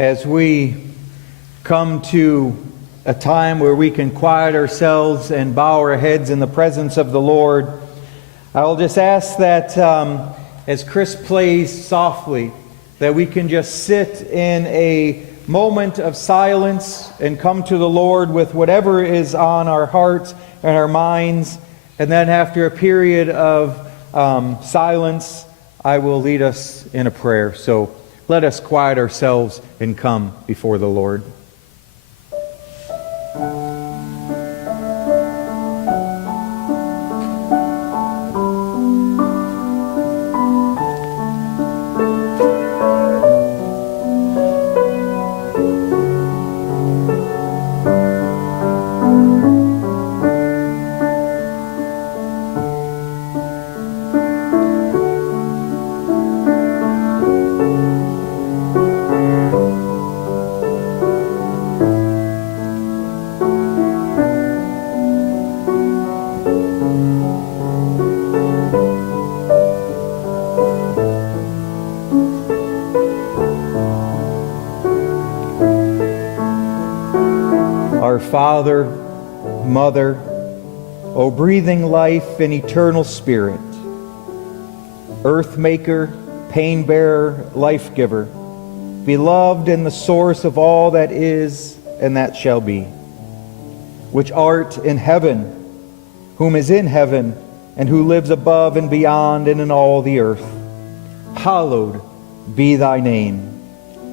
as we come to a time where we can quiet ourselves and bow our heads in the presence of the Lord, I will just ask that as Chris plays softly, that we can just sit in a moment of silence and come to the Lord with whatever is on our hearts and our minds. And then after a period of silence, I will lead us in a prayer. So let us quiet ourselves and come before the Lord. Father, Mother, O breathing life and eternal Spirit, Earth Maker, Pain Bearer, Life Giver, beloved and the source of all that is and that shall be, which art in heaven, whom is in heaven, and who lives above and beyond and in all the earth. Hallowed be thy name.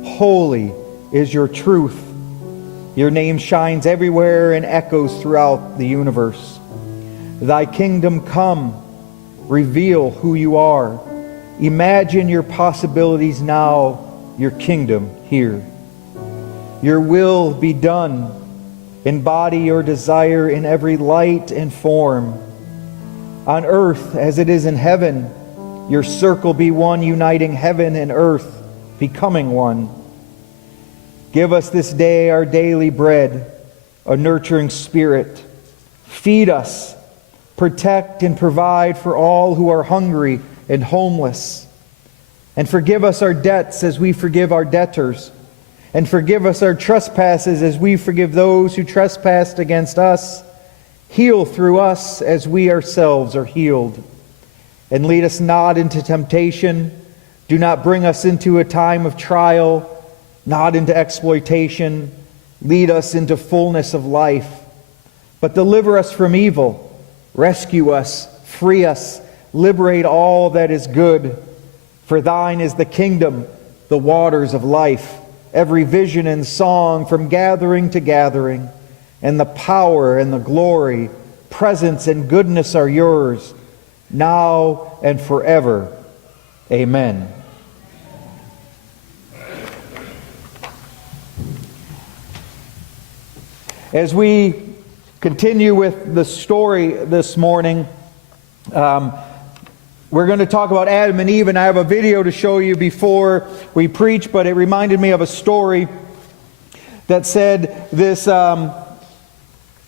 Holy is your truth. Your name shines everywhere and echoes throughout the universe. Thy kingdom come, reveal who you are. Imagine your possibilities now, your kingdom here. Your will be done. Embody your desire in every light and form. On earth as it is in heaven, your circle be one, uniting heaven and earth, becoming one. Give us this day our daily bread, a nurturing spirit. Feed us, protect and provide for all who are hungry and homeless. And forgive us our debts as we forgive our debtors. And forgive us our trespasses as we forgive those who trespassed against us. Heal through us as we ourselves are healed. And lead us not into temptation. Do not bring us into a time of trial, not into exploitation. Lead us into fullness of life. But deliver us from evil. Rescue us, free us, liberate all that is good. For thine is the kingdom, the waters of life, every vision and song from gathering to gathering, and the power and the glory, presence and goodness are yours, now and forever. Amen. As we continue with the story this morning, we're going to talk about Adam and Eve, and I have a video to show you before we preach, but it reminded me of a story that said this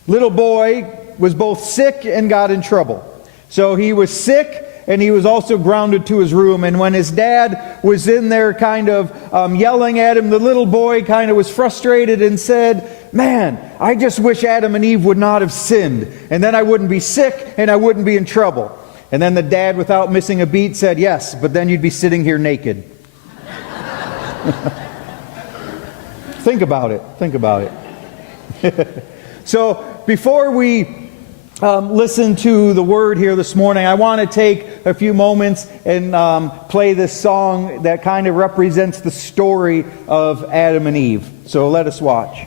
little boy was both sick and got in trouble. So he was sick, and he was also grounded to his room. And when his dad was in there kind of yelling at him, the little boy kind of was frustrated and said, "Man, I just wish Adam and Eve would not have sinned. And then I wouldn't be sick and I wouldn't be in trouble." And then the dad, without missing a beat, said, "Yes, but then you'd be sitting here naked." Think about it. Think about it. So before we listen to the word here this morning, I want to take a few moments and play this song that kind of represents the story of Adam and Eve. So let us watch.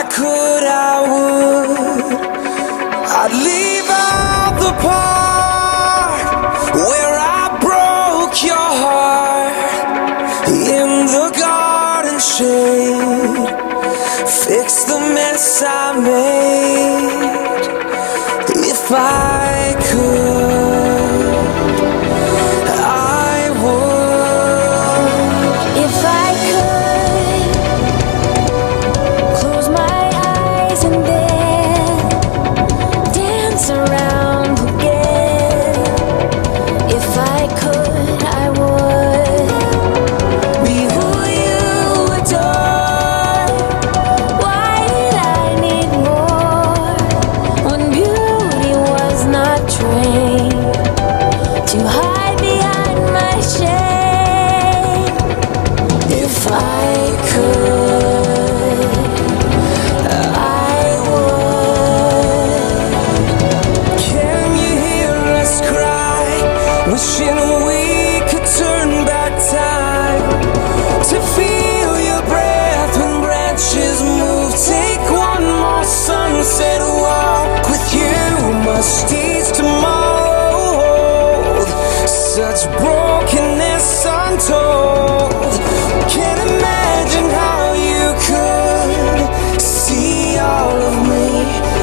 I could, I would. I'd leave out the part where I broke your heart in the garden shade. Fix the mess I made. If I could, I would. If I could close my eyes and then dance around again. If I could, I would be who you adore. Why did I need more when beauty was not trained to hide behind my shame? If I could, I would. Can you hear us cry, wishing we could turn back time to feel your breath when branches move? Take one more sunset walk with you, must each tomorrow hold such brokenness untold. Can't imagine how you could see all of me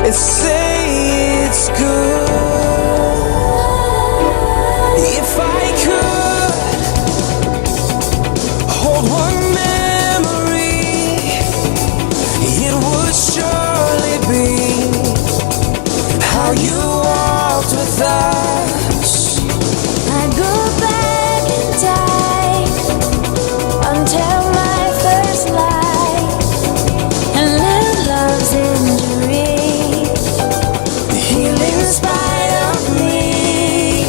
and say it's good. If I could hold one memory, it would surely be how you walked with us. I'd go back in time until my first light and let love's injury Heal in spite of me.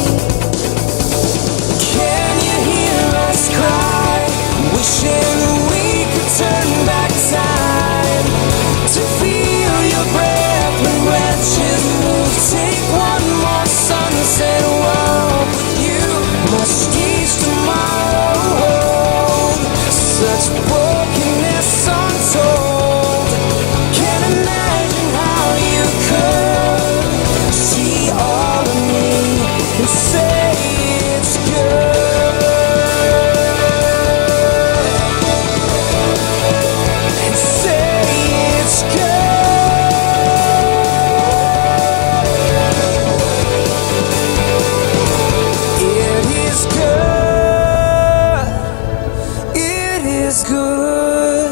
Can you hear us cry, wishing we could turn back time to feel your breath when branches move? Take one more sunset walk with you, must each tomorrow hold such brokenness untold. Can't imagine how you could see all of me and say it's good. And say it's good. It is good. It is good.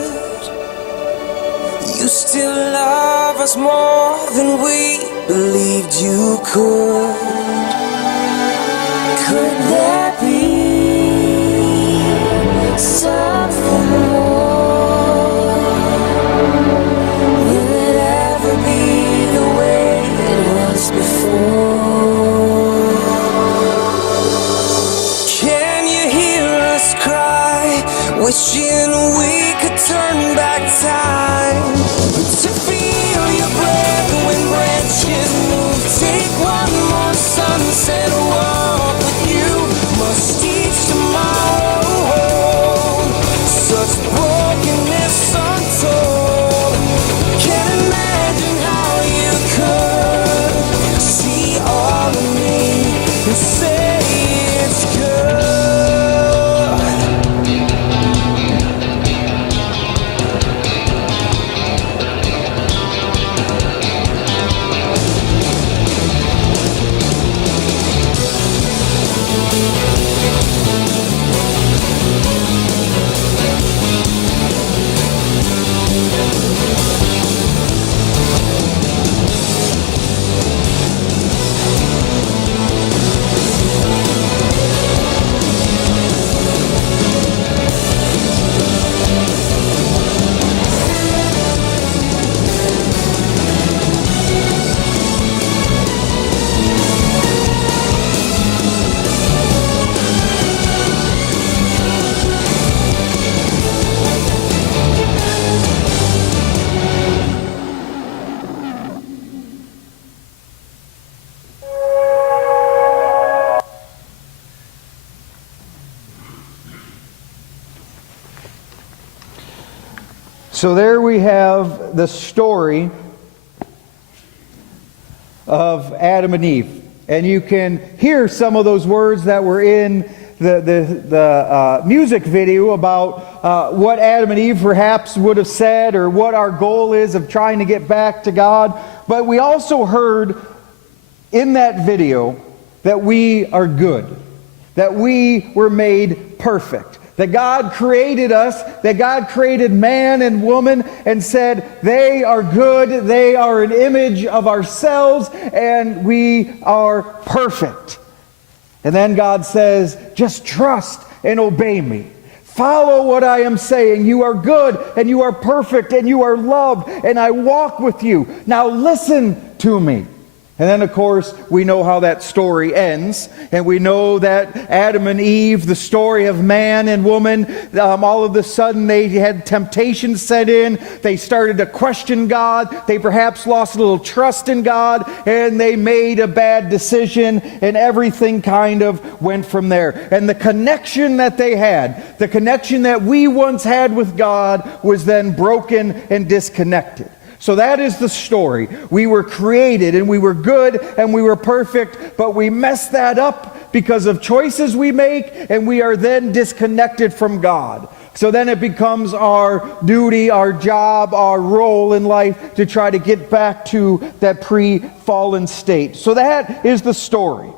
You still love us more than we believed you could. Could there be something more? Will it ever be the way it was before? Can you hear us cry, wishing we could turn back time to feel your breath when branches move? Take one more sunset walk with you, must each tomorrow hold such brokenness untold. Can't imagine how you could see all of me and say it's good. So there we have the story of Adam and Eve. And you can hear some of those words that were in the music video about what Adam and Eve perhaps would have said, or what our goal is of trying to get back to God. But we also heard in that video that we are good, that we were made perfect, that God created us, that God created man and woman and said they are good, they are an image of ourselves, and we are perfect. And then God says, just trust and obey me. Follow what I am saying. You are good and you are perfect and you are loved and I walk with you. Now listen to me. And then, of course, we know how that story ends. And we know that Adam and Eve, the story of man and woman, all of a sudden they had temptation set in. They started to question God. They perhaps lost a little trust in God. And they made a bad decision. And everything kind of went from there. And the connection that they had, the connection that we once had with God, was then broken and disconnected. So that is the story. We were created and we were good and we were perfect, but we messed that up because of choices we make, and we are then disconnected from God. So then it becomes our duty, our job, our role in life to try to get back to that pre-fallen state. So that is the story.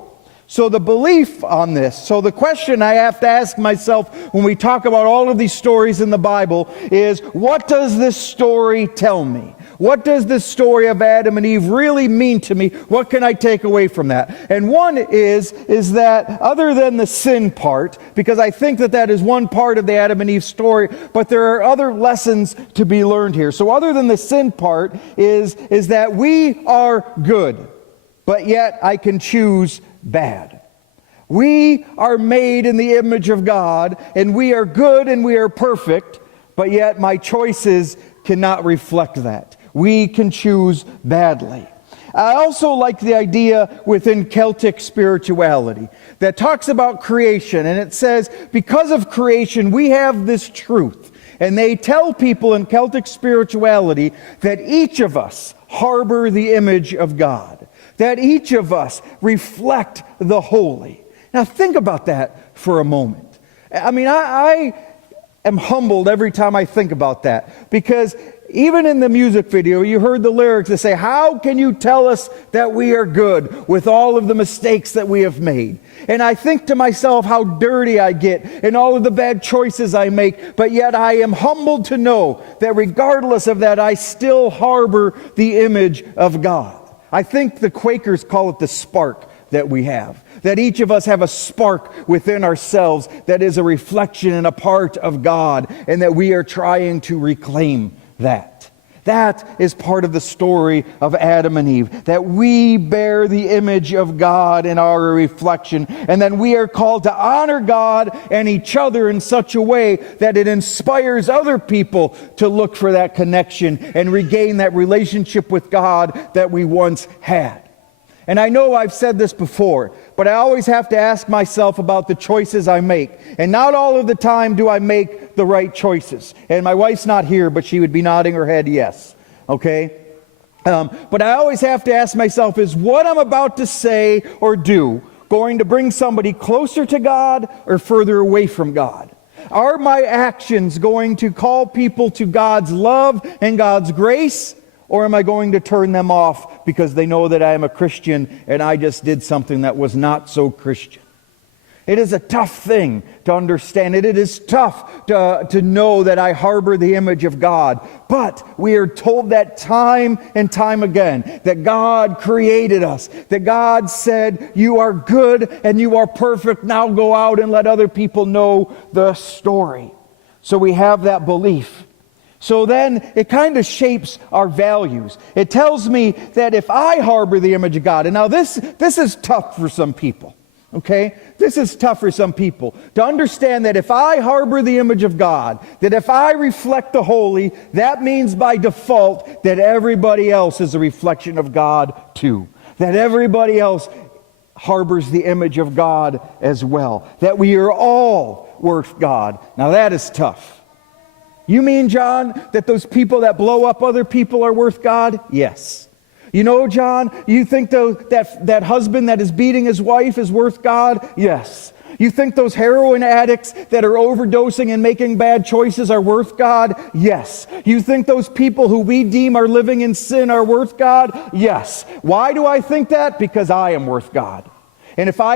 So the belief on this, so the question I have to ask myself when we talk about all of these stories in the Bible is, what does this story tell me? What does this story of Adam and Eve really mean to me? What can I take away from that? And one is that other than the sin part, because I think that is one part of the Adam and Eve story, but there are other lessons to be learned here. So other than the sin part is that we are good, but yet I can choose bad. We are made in the image of God, and we are good and we are perfect, but yet my choices cannot reflect that. We can choose badly. I also like the idea within Celtic spirituality that talks about creation, and it says, because of creation, we have this truth. And they tell people in Celtic spirituality that each of us harbor the image of God, that each of us reflect the holy. Now think about that for a moment. I mean, I am humbled every time I think about that, because even in the music video, you heard the lyrics that say, how can you tell us that we are good with all of the mistakes that we have made? And I think to myself how dirty I get and all of the bad choices I make, but yet I am humbled to know that regardless of that, I still harbor the image of God. I think the Quakers call it the spark that we have. That each of us have a spark within ourselves that is a reflection and a part of God, and that we are trying to reclaim that. That is part of the story of Adam and Eve, that we bear the image of God in our reflection, and then we are called to honor God and each other in such a way that it inspires other people to look for that connection and regain that relationship with God that we once had. And I know I've said this before, but I always have to ask myself about the choices I make. And not all of the time do I make the right choices. And my wife's not here, but she would be nodding her head yes. Okay? But I always have to ask myself, is what I'm about to say or do going to bring somebody closer to God or further away from God? Are my actions going to call people to God's love and God's grace? Or am I going to turn them off because they know that I am a Christian and I just did something that was not so Christian? It is a tough thing to understand. It is tough to know that I harbor the image of God. But we are told that time and time again, that God created us, that God said, you are good and you are perfect. Now go out and let other people know the story. So we have that belief. So then it kind of shapes our values. It tells me that if I harbor the image of God, and now this is tough for some people, okay? This is tough for some people to understand that if I harbor the image of God, that if I reflect the holy, that means by default that everybody else is a reflection of God too. That everybody else harbors the image of God as well. That we are all worth God. Now that is tough. You mean, John, that those people that blow up other people are worth God? Yes. You know, John, you think that husband that is beating his wife is worth God? Yes. You think those heroin addicts that are overdosing and making bad choices are worth God? Yes. You think those people who we deem are living in sin are worth God? Yes. Why do I think that? Because I am worth God. And if I am